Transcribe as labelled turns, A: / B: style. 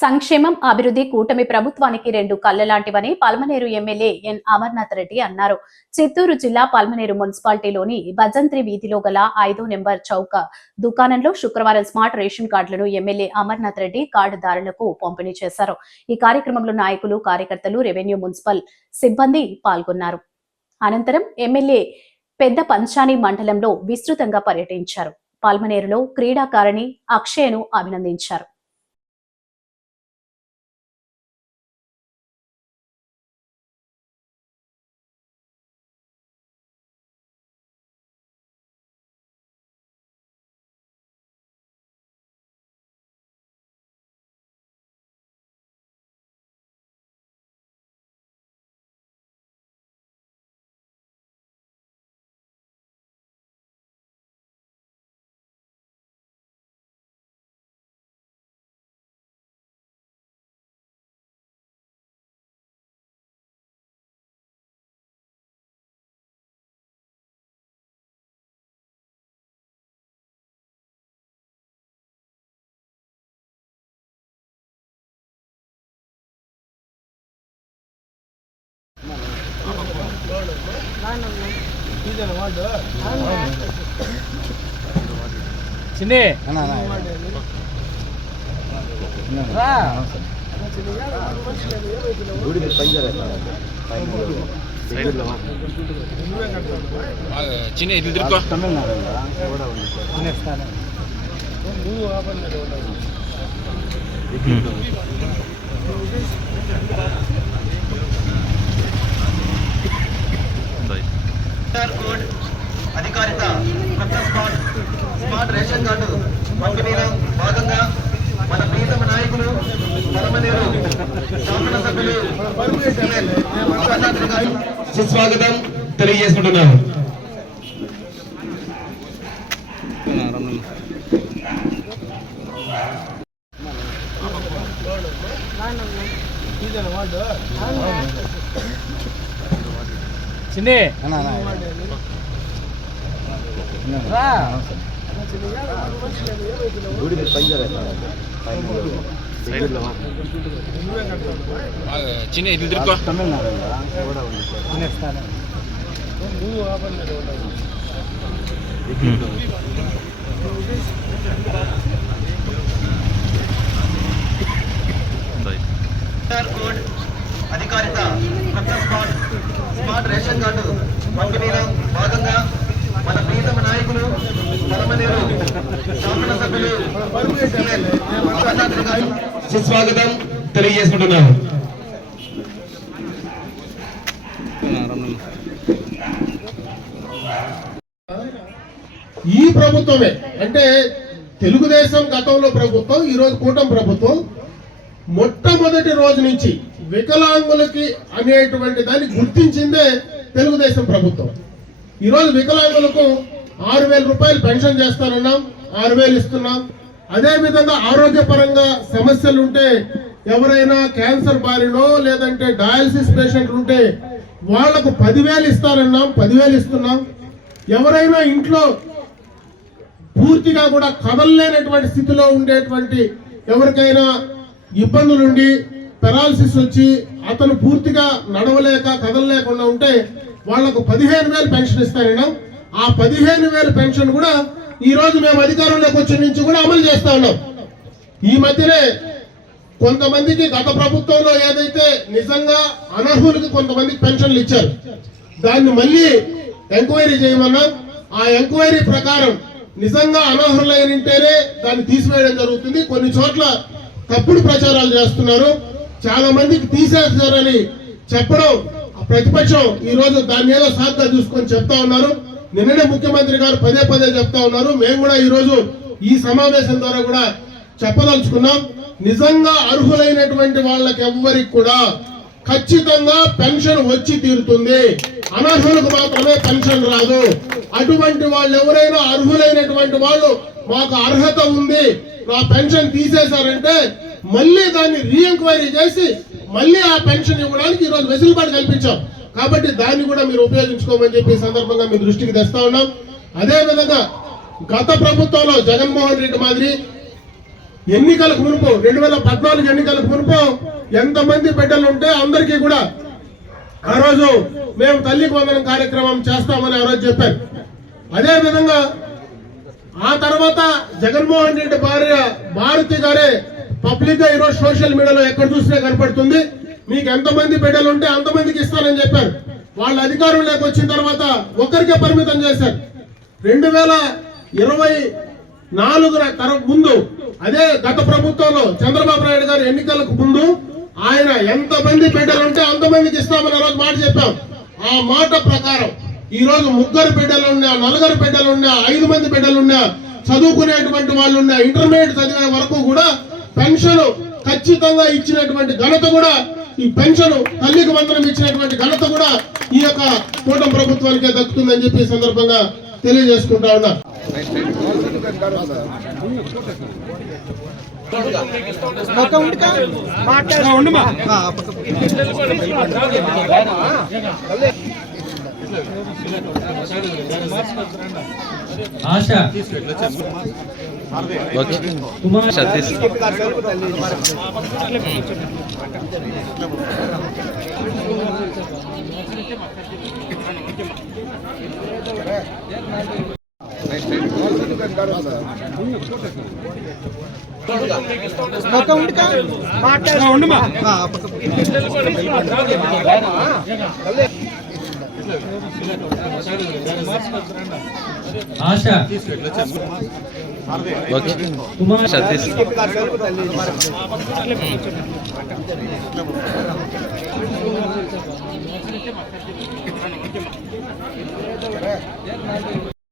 A: సంక్షేమం అభివృద్ధి కూటమి ప్రభుత్వానికి రెండు కళ్ళలాంటివని పల్మనేరు ఎమ్మెల్యే ఎన్. అమర్నాథ్ రెడ్డి అన్నారు. చిత్తూరు జిల్లా పల్మనేరు మున్సిపాలిటీలోని భజంత్రి వీధిలో గల ఐదో నెంబర్ చౌక దుకాణంలో శుక్రవారం స్మార్ట్ రేషన్ కార్డులను ఎమ్మెల్యే అమర్నాథ్ రెడ్డి కార్డుదారులకు పంపిణీ చేశారు. ఈ కార్యక్రమంలో నాయకులు కార్యకర్తలు రెవెన్యూ మున్సిపల్ సిబ్బంది పాల్గొన్నారు. అనంతరం ఎమ్మెల్యే పెద్ద పంచాని మండలంలో విస్తృతంగా పర్యటించారు. పాల్మనేరులో క్రీడాకారిణి అక్షయను అభినందించారు.
B: ಚಿನ್ನಿ
C: ಚಿನ್ನಿ ಇಲ್ಲಿ ತಿರ್ಕೋ ತಮಿಳ್ನಾಡಲ್ಲ?
D: క్యూఆర్ కోడ్ అధికారిత కొత్త స్మార్ట్ స్మార్ట్ రేషన్ కార్డు పంపిణీలో భాగంగా మన ప్రీతమ నాయకులు పరమనేరు శాసనసభ్యులు సుస్వాగతం తెలియజేసుకుంటున్నాను.
B: చిన్ని
C: చిన్న ఇట్లా తిరుక్కో
D: క్యూఆర్ కోడ్ అధికారిత కొత్త స్మార్ట్ రేషన్ కార్డు పంపిణీలో భాగంగా మన ప్రీతమ నాయకులు పరమనేరు శాసనసభ్యులు సుస్వాగతం తెలియజేసుకుంటున్నాను.
E: ఈ ప్రభుత్వమే అంటే తెలుగుదేశం గతంలో ప్రభుత్వం ఈ రోజు కూటమి ప్రభుత్వం మొట్టమొదటి రోజు నుంచి వికలాంగులకి అనేటువంటి దాన్ని గుర్తించిందే తెలుగుదేశం ప్రభుత్వం. ఈరోజు వికలాంగులకు ఆరు వేల రూపాయలు పెన్షన్ చేస్తానన్నాం ఆరు వేలు ఇస్తున్నాం. అదే విధంగా ఆరోగ్యపరంగా సమస్యలు ఉంటే ఎవరైనా క్యాన్సర్ బారినో లేదంటే డయాలసిస్ పేషెంట్లు ఉంటే వాళ్ళకు పదివేలు ఇస్తానన్నాం పదివేలు ఇస్తున్నాం. ఎవరైనా ఇంట్లో పూర్తిగా కూడా కదలలేనటువంటి స్థితిలో ఉండేటువంటి ఎవరికైనా ఇబ్బందులుండి పెరాలసిస్ వచ్చి అతను పూర్తిగా నడవలేక కదలలేకుండా ఉంటే వాళ్ళకు పదిహేను వేలు పెన్షన్ ఇస్తారన్నాం ఆ పదిహేను వేలు పెన్షన్ కూడా ఈ రోజు మేము అధికారంలోకి వచ్చిన నుంచి కూడా అమలు చేస్తా ఉన్నాం. ఈ మధ్యనే కొంతమందికి గత ప్రభుత్వంలో ఏదైతే నిజంగా అనర్హులకు కొంతమందికి పెన్షన్లు ఇచ్చారు దాన్ని మళ్ళీ ఎంక్వైరీ చేయమన్నా ఆ ఎంక్వైరీ ప్రకారం నిజంగా అనర్హులైనంటేనే దాన్ని తీసివేయడం జరుగుతుంది. కొన్ని చోట్ల తప్పుడు ప్రచారాలు చేస్తున్నారు. చాలా మందికి తీసేస్తారని చెప్పడం ప్రతిపక్షం ఈ రోజు దాన్ని మీద సాధ్యత చూసుకొని చెప్తా ఉన్నారు. నిన్ననే ముఖ్యమంత్రి గారు పదే పదే చెప్తా ఉన్నారు. మేము కూడా ఈ రోజు ఈ సమావేశం ద్వారా కూడా చెప్పదలుచుకున్నాం. నిజంగా అర్హులైనటువంటి వాళ్ళకి ఎవ్వరికి కూడా ఖచ్చితంగా పెన్షన్ వచ్చి తీరుతుంది. అనర్హులకు మాత్రమే పెన్షన్ రాదు. అటువంటి వాళ్ళు ఎవరైనా అర్హులైనటువంటి వాళ్ళు మాకు అర్హత ఉంది. నా పెన్షన్ తీసేశారంటే మళ్ళీ దాన్ని రీఎంక్వైరీ చేసి మళ్ళీ ఆ పెన్షన్ ఇవ్వడానికి ఈరోజు వెసులుబాటు కల్పించాం. కాబట్టి దాన్ని కూడా మీరు ఉపయోగించుకోమని చెప్పి సందర్భంగా మీ దృష్టికి తెస్తా ఉన్నాం. అదేవిధంగా గత ప్రభుత్వంలో జగన్మోహన్ రెడ్డి మాదిరి ఎన్నికలకు మునుపు రెండు వేల పద్నాలుగు ఎన్నికలకు మునుపు ఎంతమంది బిడ్డలు ఉంటే అందరికీ కూడా ఆ రోజు మేము తల్లికి వందనం కార్యక్రమం చేస్తామని ఆ రోజు చెప్పారు. అదేవిధంగా ఆ తర్వాత జగన్మోహన్ రెడ్డి భార్య భారతి గారే పబ్లిక్గా ఈరోజు సోషల్ మీడియాలో ఎక్కడ చూసినా కనపడుతుంది. మీకు ఎంతమంది బిడ్డలు ఉంటే అంతమందికి ఇస్తానని చెప్పారు. వాళ్ళ అధికారంలోకి వచ్చిన తర్వాత ఒక్కరికే పరిమితం చేశారు. రెండు వేల ఇరవై నాలుగున ముందు అదే గత ప్రభుత్వంలో చంద్రబాబు నాయుడు గారు ఎన్నికలకు ముందు ఆయన ఎంతమంది బిడ్డలు ఉంటే అంతమందికి ఇస్తామని ఆ రోజు మాట చెప్పాం. ఆ మాట ప్రకారం ఈ రోజు ముగ్గురు బిడ్డలున్నా నలుగురు బిడ్డలున్నా ఐదు మంది బిడ్డలున్నా చదువుకునేటువంటి వాళ్ళు ఉన్నా ఇంటర్మీడియట్ చదివే వరకు కూడా పెన్షన్ ఖచ్చితంగా ఇచ్చినటువంటి ఘనత కూడా ఈ పెన్షన్ తల్లికి వందనం ఇచ్చినటువంటి ఘనత కూడా ఈ యొక్క కూటమి ప్రభుత్వానికే దక్కుతుందని చెప్పి సందర్భంగా తెలియజేసుకుంటా ఉన్నా.
F: ఆశ.
C: ఓకే
F: కుమార్
C: సతీష్
F: ఆశ.
C: ఓకే
F: కుమార్
C: సతీష్